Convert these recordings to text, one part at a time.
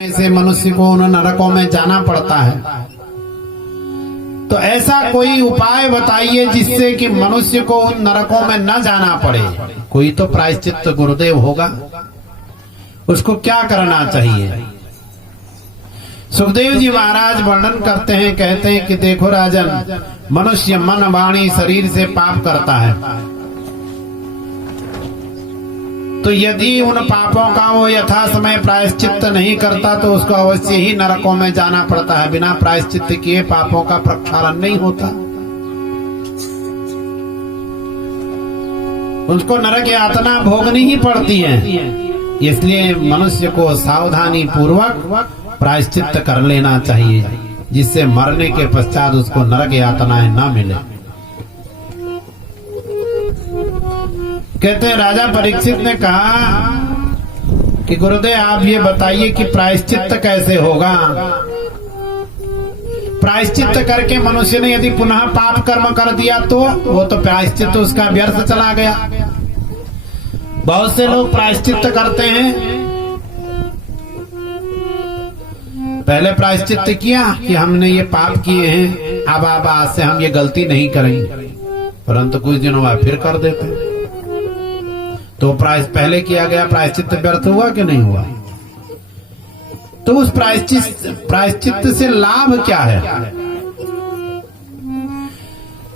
से मनुष्य को उन नरकों में जाना पड़ता है। तो ऐसा कोई उपाय बताइए जिससे कि मनुष्य को उन नरकों में न जाना पड़े। कोई तो प्रायश्चित गुरुदेव होगा, उसको क्या करना चाहिए? सुखदेव जी महाराज वर्णन करते हैं, कहते हैं कि देखो राजन, मनुष्य मन वाणी शरीर से पाप करता है, तो यदि उन पापों का वो यथा समय प्रायश्चित नहीं करता तो उसको अवश्य ही नरकों में जाना पड़ता है। बिना प्रायश्चित किए पापों का प्रक्षालन नहीं होता, उसको नरक यातना भोगनी ही पड़ती है। इसलिए मनुष्य को सावधानी पूर्वक प्रायश्चित कर लेना चाहिए, जिससे मरने के पश्चात उसको नरक यातनाएं न मिले। कहते हैं राजा परीक्षित ने कहा कि गुरुदेव आप ये बताइए कि प्रायश्चित कैसे होगा। प्रायश्चित करके मनुष्य ने यदि पुनः पाप कर्म कर दिया तो वो तो प्रायश्चित उसका व्यर्थ चला गया। बहुत से लोग प्रायश्चित करते हैं, पहले प्रायश्चित किया कि हमने ये पाप किए हैं, अब आज से हम ये गलती नहीं करेंगे, परंतु कुछ दिनों बाद फिर कर देते हैं। तो पहले किया गया प्रायश्चित व्यर्थ हुआ कि नहीं हुआ? तो उस प्रायश्चित से लाभ क्या है?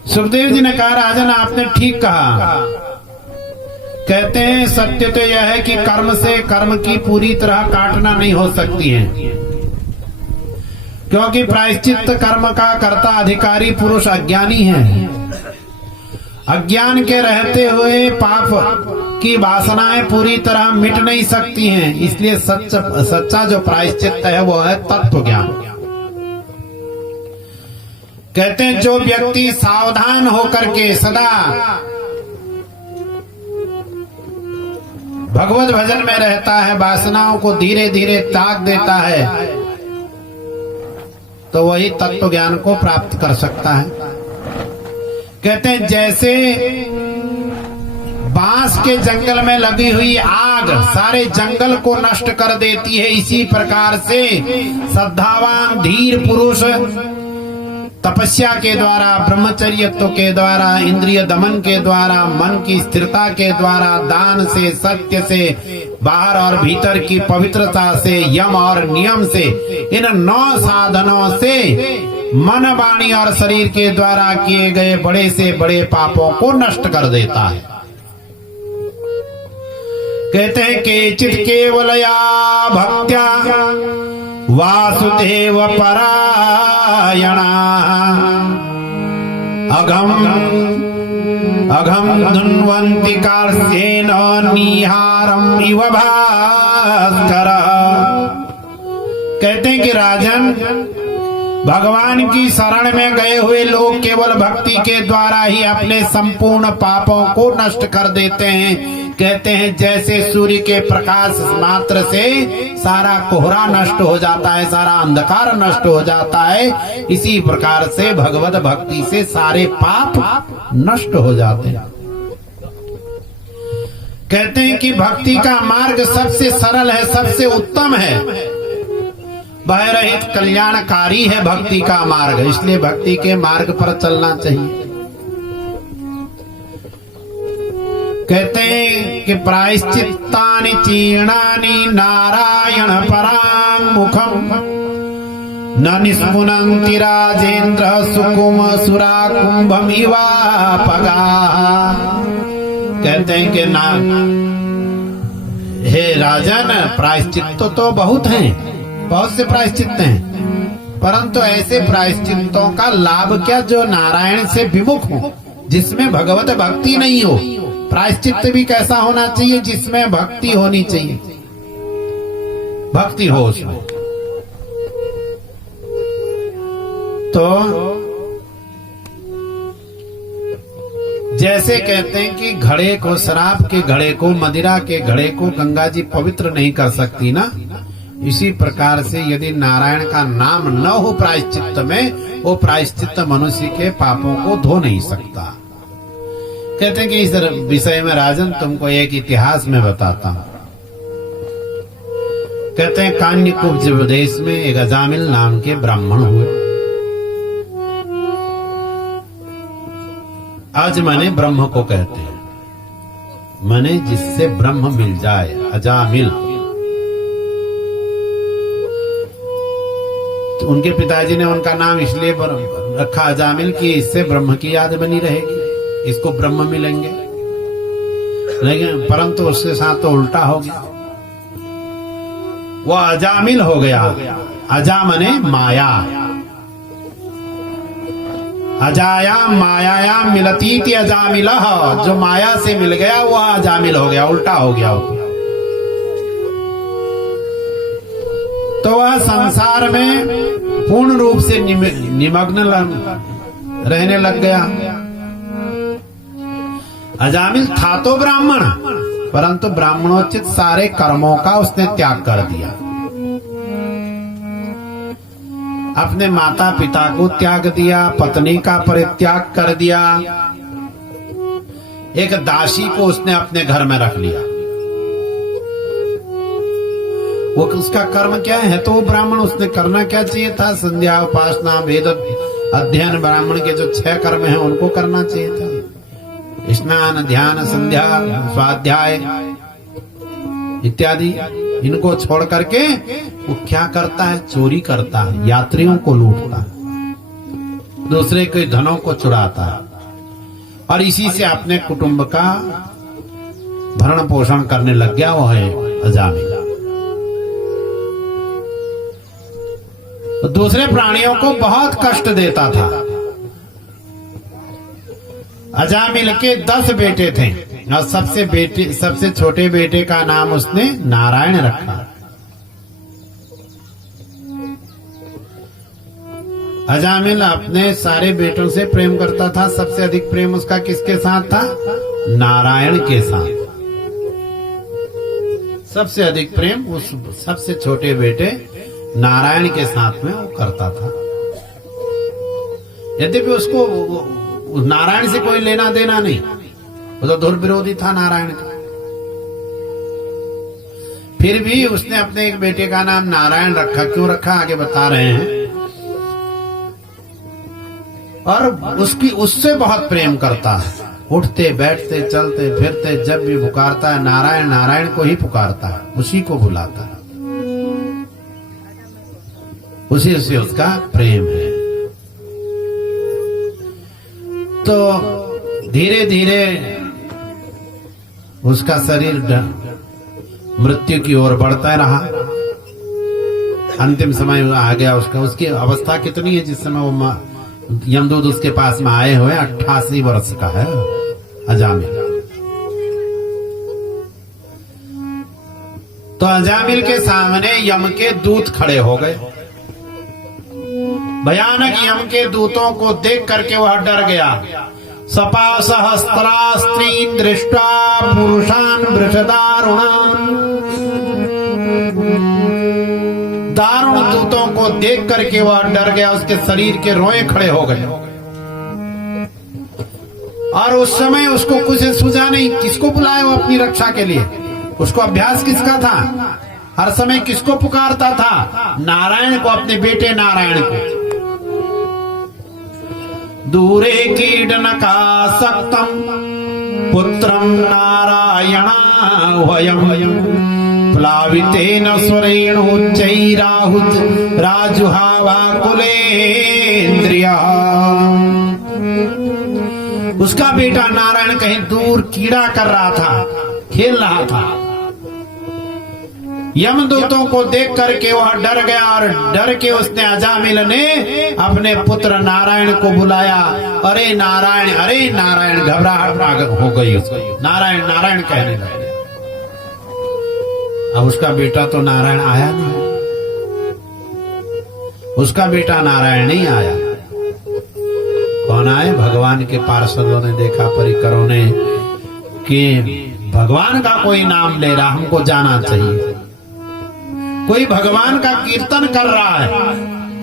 सुखदेव जी ने कहा राजन आपने ठीक कहा। कहते हैं सत्य तो यह है कि कर्म से कर्म की पूरी तरह काटना नहीं हो सकती है, क्योंकि प्रायश्चित कर्म का कर्ता अधिकारी पुरुष अज्ञानी है। अज्ञान के रहते हुए पाप की वासनाएं पूरी तरह मिट नहीं सकती हैं। इसलिए सच्चा जो प्रायश्चित है वो है तत्व ज्ञान। कहते हैं जो व्यक्ति सावधान होकर के सदा भगवत भजन में रहता है, वासनाओं को धीरे धीरे त्याग देता है, तो वही तत्व ज्ञान को प्राप्त कर सकता है। कहते हैं जैसे बांस के जंगल में लगी हुई आग सारे जंगल को नष्ट कर देती है, इसी प्रकार से श्रद्धावान धीर पुरुष तपस्या के द्वारा, ब्रह्मचर्यत्व के द्वारा, इंद्रिय दमन के द्वारा, मन की स्थिरता के द्वारा, दान से, सत्य से, बाहर और भीतर की पवित्रता से, यम और नियम से, इन 9 साधनों से मन वाणी और शरीर के द्वारा किए गए बड़े से बड़े पापों को नष्ट कर देता है। कहते हैं केचित केवलया भक्त्या वासुदेव परायणा अघम धुन्वन्ति कार्ष्येन निहारम इव भास्कर। कहते हैं कि राजन भगवान की शरण में गए हुए लोग केवल भक्ति के द्वारा ही अपने संपूर्ण पापों को नष्ट कर देते हैं। कहते हैं जैसे सूर्य के प्रकाश मात्र से सारा कोहरा नष्ट हो जाता है, सारा अंधकार नष्ट हो जाता है, इसी प्रकार से भगवत भक्ति से सारे पाप नष्ट हो जाते हैं। कहते हैं कि भक्ति का मार्ग सबसे सरल है, सबसे उत्तम है, भय रहित कल्याणकारी है भक्ति का मार्ग। इसलिए भक्ति के मार्ग पर चलना चाहिए। कहते हैं कि प्रायश्चित्तानि चीर्णानि नारायण पराङ्मुखम् न निष्पुनन्ति राजेन्द्र सुकुम सुराकुंभम इवापगा। कहते हैं कि ना हे राजन, प्रायश्चित तो बहुत हैं, बहुत से प्रायश्चित हैं, परंतु ऐसे प्रायश्चितों का लाभ क्या जो नारायण से विमुख हो, जिसमें भगवत भक्ति नहीं हो। प्रायश्चित भी कैसा होना चाहिए? जिसमें भक्ति होनी चाहिए, भक्ति हो उसमें। तो जैसे कहते हैं कि घड़े को, शराब के घड़े को, मदिरा के घड़े को गंगा जी पवित्र नहीं कर सकती ना, इसी प्रकार से यदि नारायण का नाम न हो प्रायश्चित में, वो प्रायश्चित मनुष्य के पापों को धो नहीं सकता। कहते हैं कि इस विषय में राजन तुमको एक इतिहास में बताता हूं। कहते हैं कान्यकुब्ज प्रदेश में एक अजामिल नाम के ब्राह्मण हुए। आज माने ब्रह्म को कहते हैं, माने जिससे ब्रह्म मिल जाए, अजामिल। तो उनके पिताजी ने उनका नाम इसलिए रखा अजामिल कि इससे ब्रह्म की याद बनी रहेगी, इसको ब्रह्म मिलेंगे। लेकिन परंतु उसके साथ तो उल्टा हो गया, वो अजामिल हो गया। अजा मने माया, अजाया मायाया मिलती अजामिल, जो माया से मिल गया वो अजामिल हो गया, उल्टा हो गया। तो वह संसार में पूर्ण रूप से निमग्न रहने लग गया। अजामिल था तो ब्राह्मण, परंतु ब्राह्मणोचित सारे कर्मों का उसने त्याग कर दिया। अपने माता पिता को त्याग दिया, पत्नी का परित्याग कर दिया, एक दासी को उसने अपने घर में रख लिया। वो उसका कर्म क्या है? तो वो ब्राह्मण, उसने करना क्या चाहिए था? संध्या, उपासना, वेद अध्ययन, ब्राह्मण के जो 6 कर्म हैं उनको करना चाहिए था। स्नान, ध्यान, संध्या, स्वाध्याय इत्यादि, इनको छोड़ करके वो क्या करता है? चोरी करता है, यात्रियों को लूटता है, दूसरे के धनों को चुराता है, और इसी से अपने कुटुंब का भरण पोषण करने लग गया। वो है अजामिल। तो दूसरे प्राणियों को बहुत कष्ट देता था। अजामिल के 10 बेटे थे और सबसे छोटे बेटे का नाम उसने नारायण रखा। अजामिल अपने सारे बेटों से प्रेम करता था। सबसे अधिक प्रेम उसका किसके साथ था? नारायण के साथ। सबसे अधिक प्रेम उस सबसे छोटे बेटे नारायण के साथ में वो करता था। यद्यपि उसको नारायण से कोई लेना देना नहीं, वो तो धुर विरोधी था नारायण का। फिर भी उसने अपने एक बेटे का नाम नारायण रखा। क्यों रखा आगे बता रहे हैं। और उससे बहुत प्रेम करता है। उठते बैठते चलते फिरते जब भी पुकारता है नारायण, नारायण को ही पुकारता है, उसी को बुलाता है, उसी से उसका प्रेम है। तो धीरे धीरे उसका शरीर मृत्यु की ओर बढ़ता रहा। अंतिम समय आ गया उसका। उसकी अवस्था कितनी है जिस समय वो यमदूत उसके पास में आए हुए? 88 वर्ष का है अजामिल। तो अजामिल के सामने यम के दूत खड़े हो गए। भयानक यम के दूतों को देख करके वह डर गया। सपा सहस्त्रास्त्रीन् दृष्ट्वा पुरुषान् वृषदारुणान्। दारुण दूतों को देख करके वह डर गया। उसके शरीर के रोए खड़े हो गए। और उस समय उसको कुछ सूझा नहीं, किसको बुलाया वो अपनी रक्षा के लिए? उसको अभ्यास किसका था? हर समय किसको पुकारता था? नारायण को, अपने बेटे नारायण को। दूरे कीडनका सक्तम पुत्रम नारायणा प्लावितेन स्वरेणुच्चैराहुत राजुहावा कुलेन्द्रिया। उसका बेटा नारायण कहीं दूर कीड़ा कर रहा था, खेल रहा था। यमदूतों को देख करके वह डर गया और डर के उसने अजामिल ने अपने पुत्र नारायण को बुलाया। अरे नारायण, अरे नारायण, घबराहट हो गई उसको। नारायण नारायण कहने लगे। अब उसका बेटा तो नारायण आया नहीं, उसका बेटा नारायण नहीं आया। कौन आए? भगवान के पार्षदों ने देखा, परिकरों ने, कि भगवान का कोई नाम ले रहा, हमको जाना चाहिए। कोई भगवान का कीर्तन कर रहा है,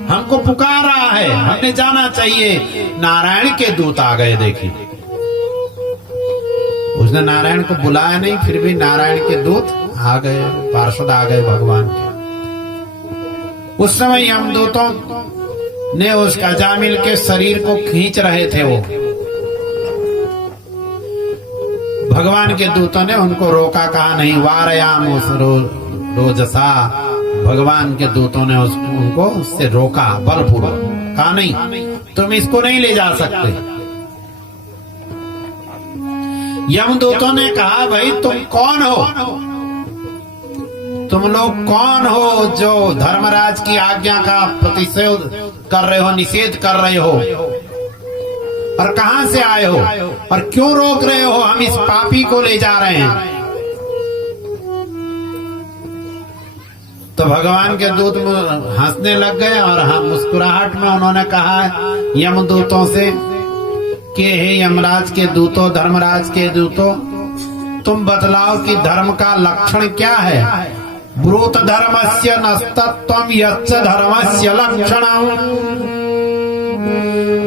हमको पुकार रहा है, हमें जाना चाहिए। नारायण के दूत आ गए। देखिए, उसने नारायण को बुलाया नहीं, फिर भी नारायण के दूत आ गए, पार्षद आ गए भगवान के। उस समय यमदूतों ने उस अजामिल के शरीर को खींच रहे थे। वो भगवान के दूतों ने उनको रोका, कहा नहीं, वारयाम उस रोजसा। भगवान के दूतों ने उनको उससे रोका बलपूर्वक, कहा नहीं, तुम इसको नहीं ले जा सकते। यमदूतों ने कहा, भाई तुम कौन हो? तुम लोग कौन हो जो धर्मराज की आज्ञा का प्रतिषेध कर रहे हो, निषेध कर रहे हो, और कहां से आए हो, और क्यों रोक रहे हो? हम इस पापी को ले जा रहे हैं। तो भगवान के दूत हंसने लग गए और हम मुस्कुराहट में उन्होंने कहा यमदूतों से कि हे यमराज के दूतों, धर्मराज के दूतों, तुम बतलाओ कि धर्म का लक्षण क्या है? ब्रूत धर्मस्य नस्तत्वम यच्च धर्मस्य लक्षणम।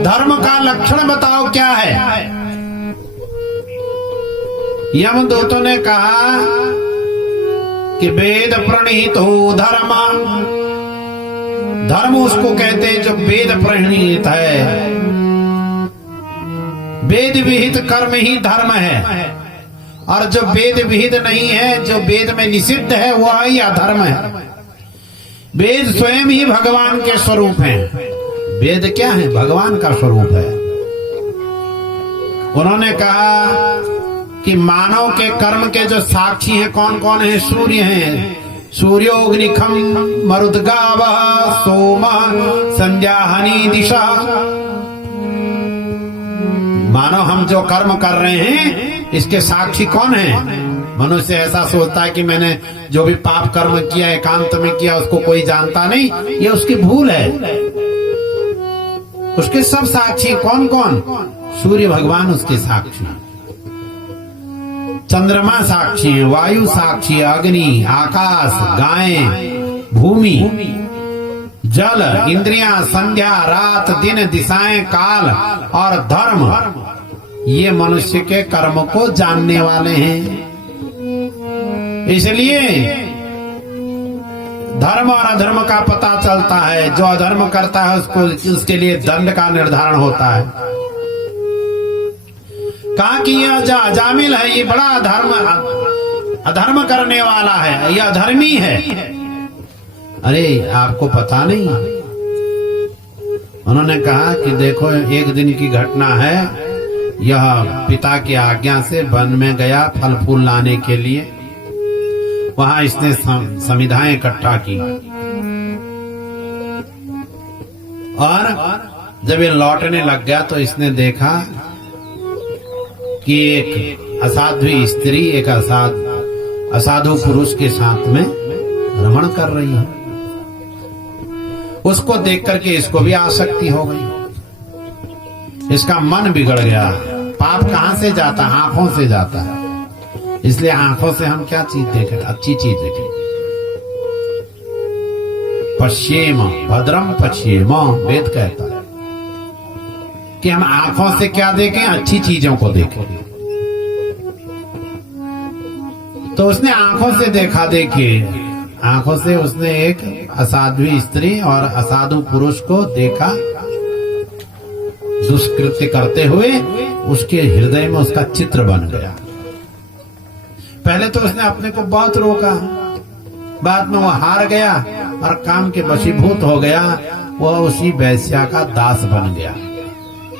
धर्म का लक्षण बताओ क्या है? यमदूतों ने कहा कि वेद प्रणीत हो धर्म। धर्म उसको कहते हैं जो वेद प्रणीत है। वेद विहित कर्म ही धर्म है, और जो वेद विहित नहीं है, जो वेद में निषिद्ध है, वह ही अधर्म है। वेद स्वयं ही भगवान के स्वरूप हैं। वेद क्या है? भगवान का स्वरूप है। उन्होंने कहा कि मानव के कर्म के जो साक्षी हैं कौन कौन है? सूर्य हैं, सूर्योग्निखम मरुद्गाव सोम संध्या हनि दिशा। मानो हम जो कर्म कर रहे हैं इसके साक्षी कौन है? मनुष्य ऐसा सोचता है कि मैंने जो भी पाप कर्म किया, एकांत में किया, उसको कोई जानता नहीं, ये उसकी भूल है। उसके सब साक्षी कौन कौन? सूर्य भगवान उसके साक्षी, चंद्रमा साक्षी है, वायु साक्षी, अग्नि, आकाश, गायें, भूमि, जल, इंद्रियां, संध्या, रात, दिन, दिशाएं, काल और धर्म, ये मनुष्य के कर्म को जानने वाले हैं। इसलिए धर्म और अधर्म का पता चलता है। जो अधर्म करता है उसके लिए दंड का निर्धारण होता है। कहा कि यह जो अजामिल है ये बड़ा अधर्म करने वाला है, यह अधर्मी है। अरे आपको पता नहीं? उन्होंने कहा कि देखो, एक दिन की घटना है। यह पिता की आज्ञा से वन में गया फल फूल लाने के लिए। वहां इसने समिधाएं इकट्ठा की, और जब ये लौटने लग गया तो इसने देखा कि एक असाध्वी स्त्री एक असाधु पुरुष के साथ में रमण कर रही है। उसको देख करके इसको भी आसक्ति हो गई। इसका मन बिगड़ गया। पाप कहां से जाता है? आंखों से जाता है। इसलिए आंखों से हम क्या चीज देखें? अच्छी चीज देखें। पश्येम भद्रम पश्येम, वेद कहता है कि हम आंखों से क्या देखें? अच्छी चीजों को देखें। तो उसने आंखों से देखा। देखिए, आंखों से उसने एक असाध्वी स्त्री और असाधु पुरुष को देखा दुष्कृत्य करते हुए। उसके हृदय में उसका चित्र बन गया। पहले तो उसने अपने को बहुत रोका, बाद में वो हार गया और काम के वशीभूत हो गया। वह उसी वैश्या का दास बन गया।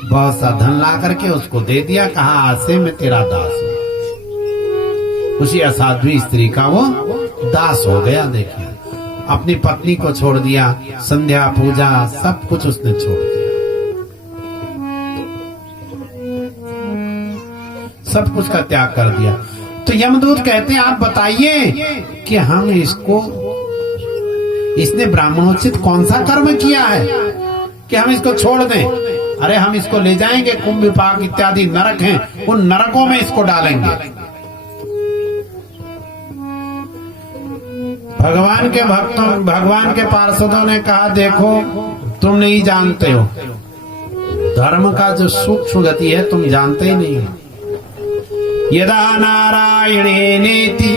बहुत सा धन ला करके उसको दे दिया, कहा आज से मैं तेरा दास हूं। उसी असाध्वी स्त्री का वो दास हो गया। देखिए, अपनी पत्नी को छोड़ दिया, संध्या पूजा सब कुछ उसने छोड़ दिया, सब कुछ का त्याग कर दिया। तो यमदूत कहते हैं आप बताइए कि हम इसने ब्राह्मणोचित कौन सा कर्म किया है कि हम इसको छोड़ दें? अरे हम इसको ले जाएंगे, कुंभ विपाक इत्यादि नरक हैं, उन नरकों में इसको डालेंगे। भगवान के भक्तों, भगवान के पार्षदों ने कहा देखो तुम नहीं जानते हो, धर्म का जो सूक्ष्म गति है तुम जानते ही नहीं हो। यदा नारायणे नेति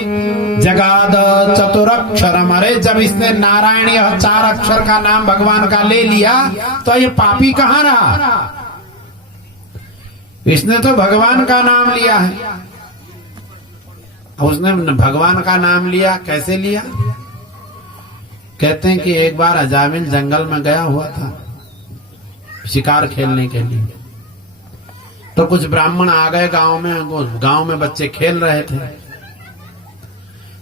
जगाद चतुरक्षरम। अरे जब इसने नारायण यह 4 अक्षर का नाम भगवान का ले लिया तो ये पापी कहाँ रहा? इसने तो भगवान का नाम लिया है। उसने भगवान का नाम लिया, कैसे लिया? कहते हैं कि एक बार अजामिल जंगल में गया हुआ था शिकार खेलने के लिए, तो कुछ ब्राह्मण आ गए गांव में बच्चे खेल रहे थे।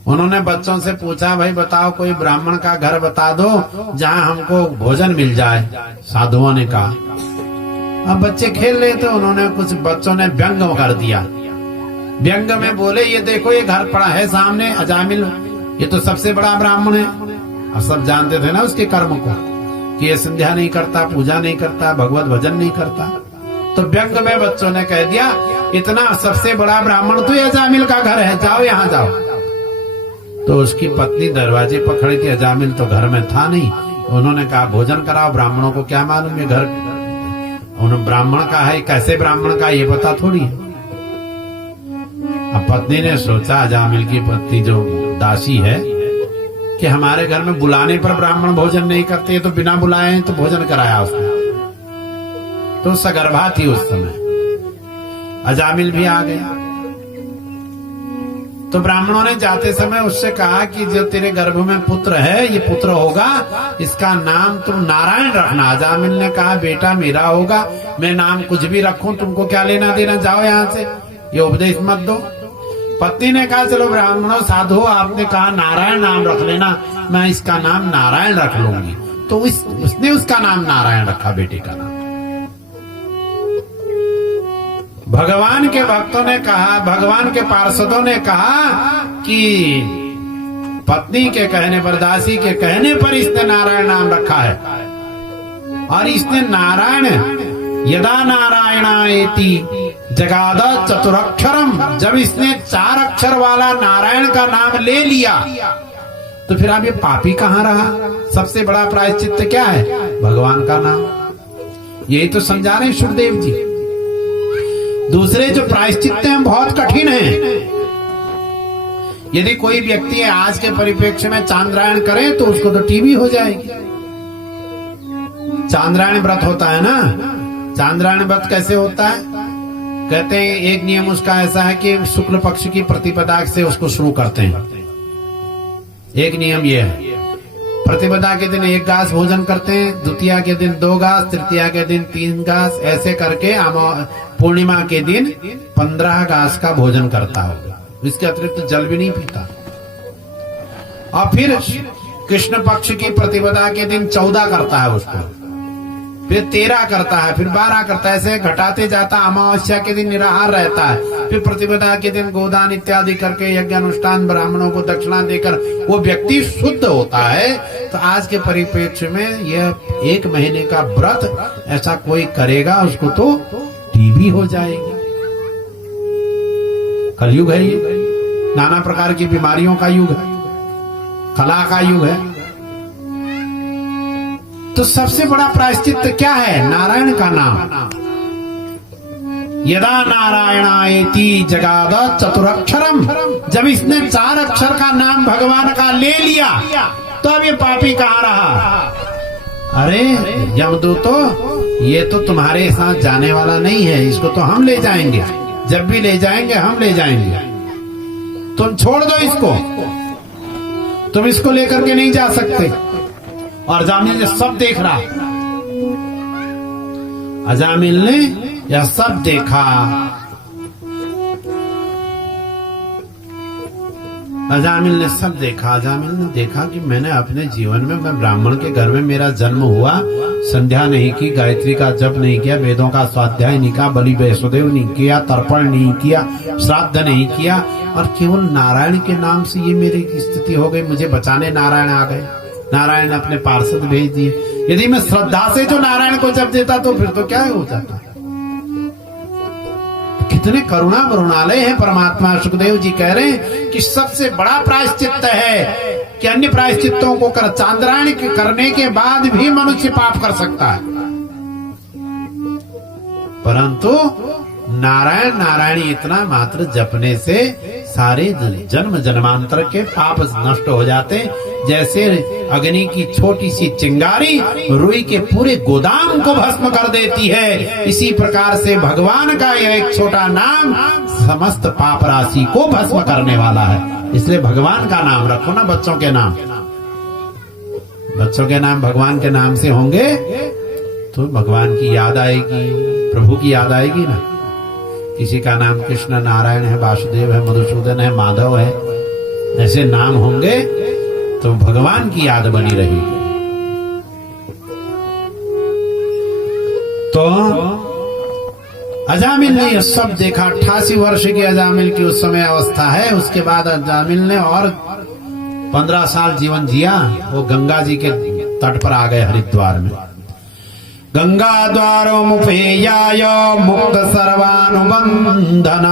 उन्होंने बच्चों से पूछा, भाई बताओ कोई ब्राह्मण का घर बता दो जहां हमको भोजन मिल जाए। साधुओं ने कहा। अब बच्चे खेल रहे थे, उन्होंने कुछ बच्चों ने व्यंग कर दिया। व्यंग में बोले, ये देखो ये घर पड़ा है सामने अजामिल, ये तो सबसे बड़ा ब्राह्मण है। अब सब जानते थे ना उसके कर्म को कि ये संध्या नहीं करता, पूजा नहीं करता, भगवत भजन नहीं करता। तो व्यंग में बच्चों ने कह दिया, इतना सबसे बड़ा ब्राह्मण तो ये अजामिल का घर है, जाओ यहाँ जाओ। तो उसकी पत्नी दरवाजे पर खड़ी थी, अजामिल तो घर में था नहीं। उन्होंने कहा भोजन कराओ, ब्राह्मणों को क्या मालूम ये घर उन्होंने ब्राह्मण का है, कैसे ब्राह्मण का ये पता थोड़ी है। अब पत्नी ने सोचा, अजामिल की पत्नी जो दासी है, कि हमारे घर में बुलाने पर ब्राह्मण भोजन नहीं करते, तो बिना बुलाए तो भोजन कराया उसने। तो सगर्भा थी उस समय। अजामिल भी आ गया। तो ब्राह्मणों ने जाते समय उससे कहा कि जो तेरे गर्भ में पुत्र है, ये पुत्र होगा, इसका नाम तुम नारायण रखना। अजामिल ने कहा, बेटा मेरा होगा, मैं नाम कुछ भी रखूं, तुमको क्या लेना देना, जाओ यहाँ से, ये उपदेश मत दो। पत्नी ने कहा, चलो ब्राह्मणों साधु, आपने कहा नारायण नाम रख लेना, मैं इसका नाम नारायण रख लूंगी। तो उसने उसका नाम नारायण रखा, बेटे का नाम। भगवान के भक्तों ने कहा, भगवान के पार्षदों ने कहा कि पत्नी के कहने पर, दासी के कहने पर इसने नारायण नाम रखा है। और इसने नारायण, यदा नारायणायेति जगाद चतुरक्षरम, जब इसने 4 अक्षर वाला नारायण का नाम ले लिया तो फिर अब ये पापी कहाँ रहा? सबसे बड़ा प्रायश्चित क्या है? भगवान का नाम। यही तो समझा रहे सुखदेव जी। दूसरे जो प्रायश्चित हैं बहुत कठिन हैं। यदि कोई व्यक्ति आज के परिप्रेक्ष्य में चांद्रायण करे तो उसको तो टीबी हो जाएगी। चांद्रायण व्रत होता है ना, चांद्रायण व्रत कैसे होता है? कहते हैं एक नियम उसका ऐसा है कि शुक्ल पक्ष की प्रतिपदा से उसको शुरू करते हैं। एक नियम ये है, प्रतिपदा के दिन 1 गास भोजन करते हैं, द्वितीया के दिन 2 गास, तृतीया के दिन 3 गास, ऐसे करके पूर्णिमा के दिन 15 गास का भोजन करता होगा। इसके अतिरिक्त जल भी नहीं पीता। और फिर कृष्ण पक्ष की प्रतिपदा के दिन 14 करता है उसको, फिर 13 करता है, फिर 12 करता है, ऐसे घटाते जाता। अमावस्या के दिन निराहार रहता है, फिर प्रतिपदा के दिन गोदान इत्यादि करके यज्ञ अनुष्ठान, ब्राह्मणों को दक्षिणा देकर वो व्यक्ति शुद्ध होता है। तो आज के परिप्रेक्ष्य में यह 1 महीने का व्रत ऐसा कोई करेगा उसको तो टीबी हो जाएगी। कलयुग है ये, नाना प्रकार की बीमारियों का युग है, कला का युग है। तो सबसे बड़ा प्रायश्चित क्या है? नारायण का नाम। यदा नारायणायेति जगाद चतुरक्षरम, जब इसने 4 अक्षर का नाम भगवान का ले लिया तो अब ये पापी कहाँ रहा? अरे यमदूतो, ये तो तुम्हारे साथ जाने वाला नहीं है, इसको तो हम ले जाएंगे, जब भी ले जाएंगे हम ले जाएंगे, तुम छोड़ दो इसको, तुम इसको लेकर के नहीं जा सकते। और अजामिल ने सब देख रहा, अजामिल ने यह सब देखा। अजामिल ने सब देखा। अजामिल ने देखा कि मैंने अपने जीवन में, मैं ब्राह्मण के घर में मेरा जन्म हुआ, संध्या नहीं की, गायत्री का जप नहीं किया, वेदों का स्वाध्याय नहीं किया, बलि वैष्णोदेव नहीं किया, तर्पण नहीं किया, श्राद्ध नहीं किया, और केवल नारायण के नाम से ये मेरी स्थिति हो गई। मुझे बचाने नारायण आ गए, नारायण ने अपने पार्षद भेज दिए। यदि मैं श्रद्धा से जो नारायण को जप देता तो फिर तो क्या हो जाता। कितने करुणा वरुणालय है परमात्मा। सुखदेव जी कह रहे हैं कि सबसे बड़ा प्रायश्चित है कि अन्य प्रायश्चितों को कर, चांद्रायण करने के बाद भी मनुष्य पाप कर सकता है, परंतु नारायण नारायणी इतना मात्र जपने से सारे जन्म जन्मांतर के पाप नष्ट हो जाते। जैसे अग्नि की छोटी सी चिंगारी रुई के पूरे गोदाम को भस्म कर देती है, इसी प्रकार से भगवान का यह एक छोटा नाम समस्त पाप राशि को भस्म करने वाला है। इसलिए भगवान का नाम रखो ना, बच्चों के नाम। बच्चों के नाम भगवान के नाम से होंगे तो भगवान की याद आएगी, प्रभु की याद आएगी ना। किसी का नाम कृष्ण नारायण है, वासुदेव है, मधुसूदन है, माधव है, ऐसे नाम होंगे तो भगवान की याद बनी रहेगी। तो अजामिल ने यह सब देखा। 88 वर्ष की अजामिल की उस समय अवस्था है। उसके बाद अजामिल ने और 15 साल जीवन जिया। वो गंगा जी के तट पर आ गए हरिद्वार में। गंगा द्वारो मुपेयाय मुक्त सर्वानुबंधन,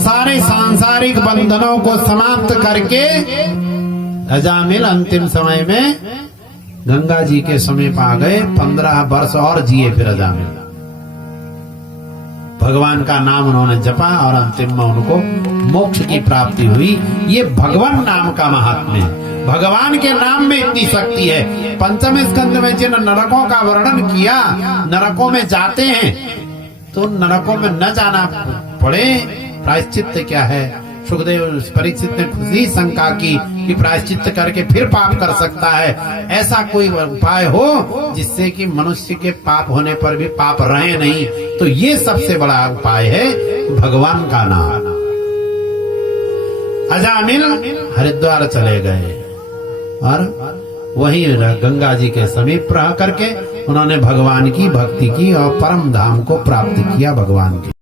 सारे सांसारिक बंधनों को समाप्त करके अजामिल अंतिम समय में गंगा जी के समीप आ गए। 15 वर्ष और जिए फिर अजामिल। भगवान का नाम उन्होंने जपा और अंतिम में उनको मोक्ष की प्राप्ति हुई। ये भगवान नाम का महात्म्य है। भगवान के नाम में इतनी शक्ति है। पंचम स्कंद में जिन नरकों का वर्णन किया, नरकों में जाते हैं तो नरकों में न जाना पड़े, प्रायश्चित क्या है। सुखदेव परीक्षित ने खुशी शंका की कि प्रायश्चित करके फिर पाप कर सकता है। ऐसा कोई उपाय हो जिससे कि मनुष्य के पाप होने पर भी पाप रहे नहीं, तो ये सबसे बड़ा उपाय है भगवान का नाम। अजामिल हरिद्वार चले गए और वहीं गंगा जी के समीप रह करके उन्होंने भगवान की भक्ति की और परम धाम को प्राप्त किया भगवान के।